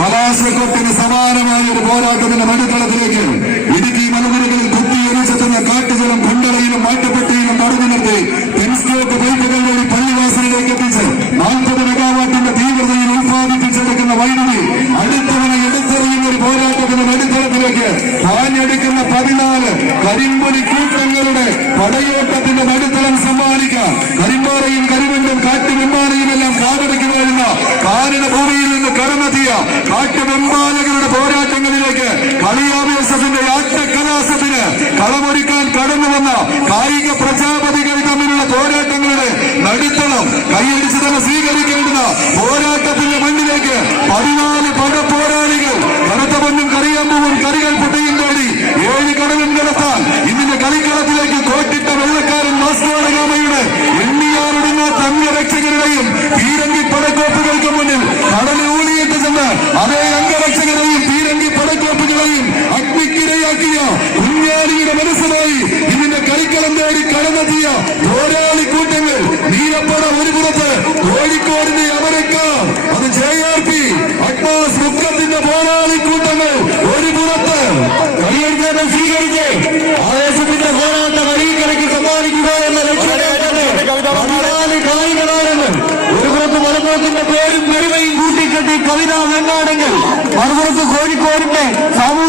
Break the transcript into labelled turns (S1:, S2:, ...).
S1: ആകാശക്കൊട്ടിന് സമാനമായ ഒരു പോരാട്ടത്തിന്റെ നടുത്തളത്തിലേക്ക് ഇടുക്കി മലനിരകളിൽ കുത്തിയൊലിച്ചെത്തുന്ന കാട്ടുജലം കുണ്ടളയിലും മാട്ടുപ്പെട്ടിയിലും തടഞ്ഞു നിർത്തി ടെൻസ്റ്റോക്ക് പൈപ്പുകൾ വഴി പള്ളിവാസലിലേക്ക് എത്തിച്ച് നാൽപ്പത് മെഗാവാട്ടിന്റെ തീവ്രതയിൽ ഉത്പാദിപ്പിച്ചെടുക്കുന്ന വൈദ്യുതി അടുത്തവനെ എടുത്തെറിയുന്ന ഒരു പോരാട്ടത്തിന്റെ നടുത്തളത്തിലേക്ക് പാഞ്ഞെടുക്കുന്ന പതിനാല് കരിമ്പൊലി കൂട്ടങ്ങളുടെ പടയോട്ടത്തിന്റെ നടുത്തളം സമ്മാനിക്കാൻ കരിമ്പാറയും കരിവണ്ടും കാതടക്കി വരുന്ന ഭൂമിയിൽ നിന്ന് കടന്നെത്തിയ കാട്ടുവെമ്പാലകളുടെ പോരാട്ടങ്ങളിലേക്ക് കളിയാവേശത്തിന്റെ ആട്ടക്കലാസത്തിന് കളമൊരുക്കാൻ കടന്നു വന്ന കായിക പ്രജാപതികൾ തമ്മിലുള്ള പോരാട്ടങ്ങളുടെ നടുത്തളം കൈയടിച്ച് തന്നെ സ്വീകരിക്കേണ്ടുന്ന പോരാട്ടത്തിന്റെ മണ്ണിലേക്ക് പതിനാല് പട പോരാളികൾ കറുത്ത പൊന്നും കറിയമ്പും കറികൾ പൊട്ടിയും തേടി ഏഴ് കടലും കടത്താൻ ഇതിന്റെ കളിക്കളത്തിലേക്ക് കോട്ടിട്ട വെള്ളക്കാരൻ വാസ്തവഗാമയുടെ എണ്ണിയാറുടുന്ന തങ്കരക്ഷകരുടെയും പീരങ്കി പടക്കോപ്പുകൾക്ക് അതേ അംഗരക്ഷകരെയും പീരങ്കി പടക്കോപ്പുകളെയും അഗ്നിക്കിരയാക്കിയ കുഞ്ഞാലിയുടെ മനസ്സിലായി ഇതിന്റെ കളിക്കളം തേടി കടന്നെത്തിയ പോരാളി കൂട്ടങ്ങൾ നീലപ്പട ഒരു പുറത്ത് കോഴിക്കോടിന്റെ അമരക്ക. അത് ജെ ആർ പി അഡ്വാൻസ് മുക്കത്തിന്റെ പോരാളി കൂട്ടങ്ങൾ മലപ്പുറത്തിന്റെ പേരും പെരുമയും കൂട്ടിക്കെട്ടി കവിതാ വേണ്ടാണെങ്കിൽ മറുപുറത്ത് കോഴിക്കോടിന്റെ സാമൂതിരിയുടെ